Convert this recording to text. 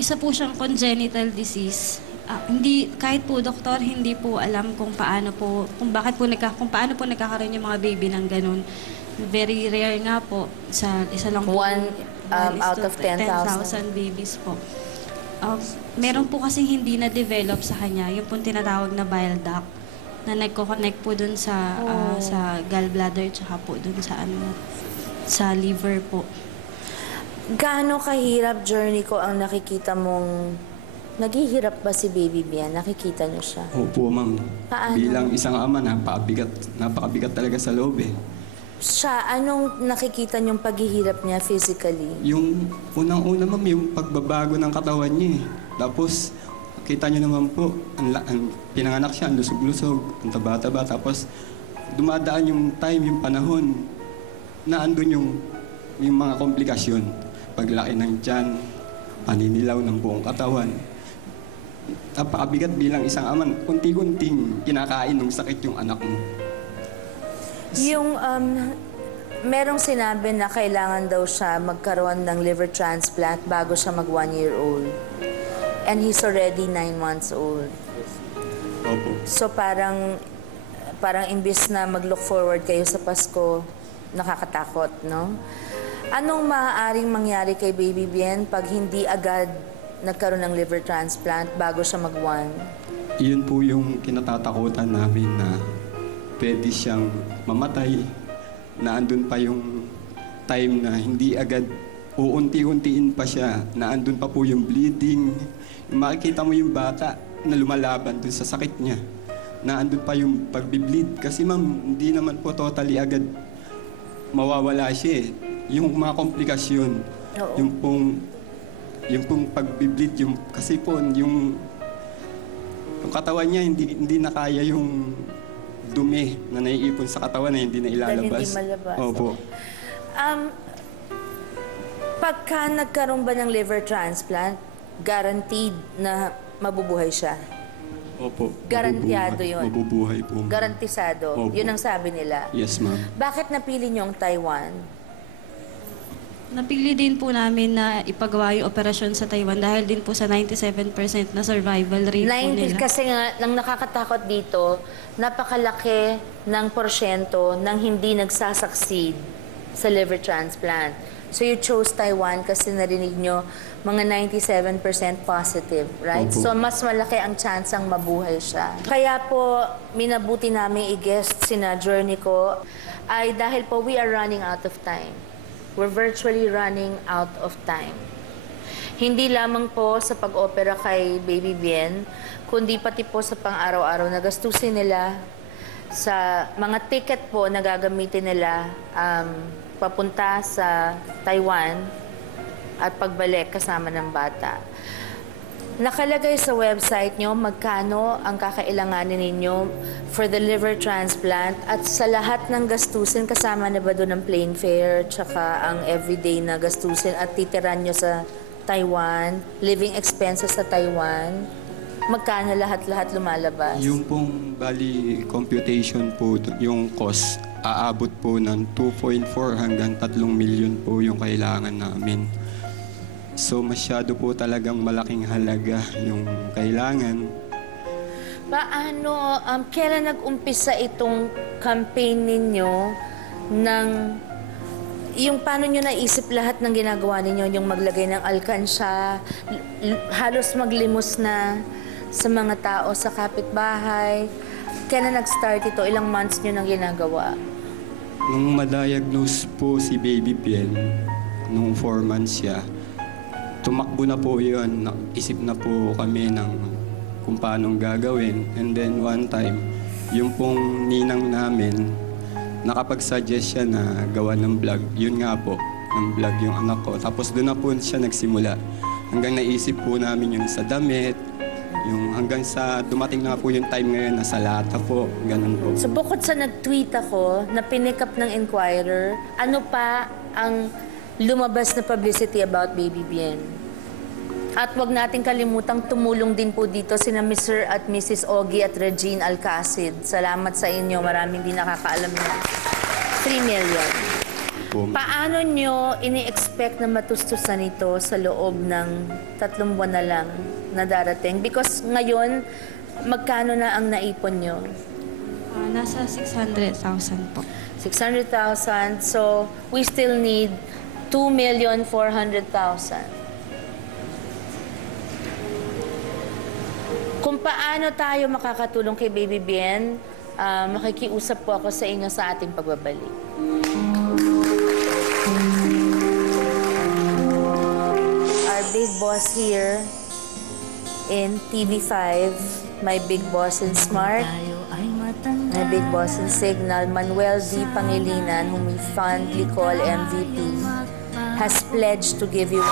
Isa po siyang congenital disease. Hindi, kahit po doktor, hindi po alam kung paano po, kung paano po nagkakaroon yung mga baby ng ganun. Very rare nga po. Isa lang po. One out of 10,000. 10,000 babies po. Meron po kasing hindi na-develop sa kanya, yung po tinatawag na bile duct, na nagko-connect po dun sa gallbladder, tsaka po dun sa liver po. Gaano kahirap, journey ko, ang nakikita mong naghihirap ba si Baby Bien? Nakikita niyo siya? Opo, ma'am. Paano? Bilang isang ama, napakabigat talaga sa loob eh. Siya, anong nakikita niyong paghihirap niya physically? Yung unang-una, ma'am, yung pagbabago ng katawan niya eh. Tapos, kita niyo naman po, pinanganak siya, ang lusog-lusog, ang taba-taba. Tapos, dumadaan yung time, yung panahon, na andun yung mga komplikasyon. Paglaki ng tiyan, paninilaw ng buong katawan. Napakabigat bilang isang aman, kunti-kunting kinakain ng sakit yung anak mo. Yung, merong sinabi na kailangan daw siya magkaroon ng liver transplant bago siya mag 1-year-old. And he's already 9 months old. Opo. So parang imbis na mag-look forward kayo sa Pasko, nakakatakot, no? Anong maaaring mangyari kay Baby Bien pag hindi agad nagkaroon ng liver transplant bago siya mag-1? Iyon po yung kinatatakutan namin na pwede siyang mamatay, na andun pa yung time na hindi agad uunti-untiin pa siya, na andun pa po yung bleeding. Makikita mo yung bata na lumalaban dun sa sakit niya, na andun pa yung pagbibleed. Kasi ma'am, hindi naman po totally agad mawawala siya eh. Yung mga komplikasyon, yung pong pagbibleed, kasi po yung katawan niya hindi na kaya yung dumi na naiipon sa katawan na hindi na ilalabas. Dahil hindi malabas. Opo. Pagka nagkaroon ba ng liver transplant, guaranteed na mabubuhay siya? Opo. Garantiyado yun? Mabubuhay po. Garantisado? Opo. Yun ang sabi nila? Yes, ma'am. Bakit napili niyo ang Taiwan? Napili din po namin na ipagawa yung operasyon sa Taiwan dahil din po sa 97% na survival rate po nila. Kasi nga, nang nakakatakot dito, napakalaki ng porsyento ng hindi nagsasucceed sa liver transplant. So you chose Taiwan kasi narinig nyo mga 97% positive, right? Opo. So mas malaki ang chance ang mabuhay siya. Kaya po, minabuti namin i-guest sina Journey ko ay dahil po we are running out of time. We're virtually running out of time. Hindi lamang po sa pag-opera kay Baby Bien, kundi pati po sa pang-araw-araw na gastusin nila sa mga ticket po na gagamitin nila papunta sa Taiwan at pagbalik kasama ng bata. Nakalagay sa website nyo magkano ang kakailanganin ninyo for the liver transplant at sa lahat ng gastusin, kasama na ba doon ang plane fare tsaka ang everyday na gastusin at titiran nyo sa Taiwan, living expenses sa Taiwan, magkano lahat-lahat lumalabas? Yung pong bali computation po, yung cost, aabot po ng 2.4 hanggang 3 milyon po yung kailangan namin. So masyado po talagang malaking halaga yung kailangan. Paano, kailan nag-umpisa itong campaign ninyo ng yung paano nyo naisip lahat ng ginagawa ninyo, yung maglagay ng alkansya, halos maglimos na sa mga tao sa kapitbahay. Kailan nag-start ito? Ilang months nyo nang ginagawa? Nung ma-diagnose po si Baby Bien, nung 4 months siya, tumakbo na po yun. Isip na po kami ng kung paano gagawin. And then one time, yung pong ninang namin, nakapag-suggest siya na gawa ng vlog. Yun nga po, ng vlog yung anak ko. Tapos doon na po siya nagsimula. Hanggang naisip po namin yung sa damit, yung hanggang sa dumating na po yung time ngayon na sa lata po, ganun po. So bukod sa nag-tweet ako na pinick up ng Inquirer, ano pa ang lumabas na publicity about Baby Bien? At wag nating kalimutang tumulong din po dito sina Mr. at Mrs. Ogie at Regine Alcacid. Salamat sa inyo. Maraming di nakakaalam na. 3 million. po. Paano nyo ini-expect na matustusan ito sa loob ng 3 buwan na lang na darating? Because ngayon, magkano na ang naipon nyo? Nasa 600,000 po. 600,000. So, we still need 2,400,000. Kung paano tayo makakatulong kay Baby Bien, makikiusap po ako sa inyo sa ating pagbabalik. Our big boss here in TV5, my big boss in Smart, my big boss in Signal, Manuel D. Pangilinan, whom we fondly call MVP, has pledged to give you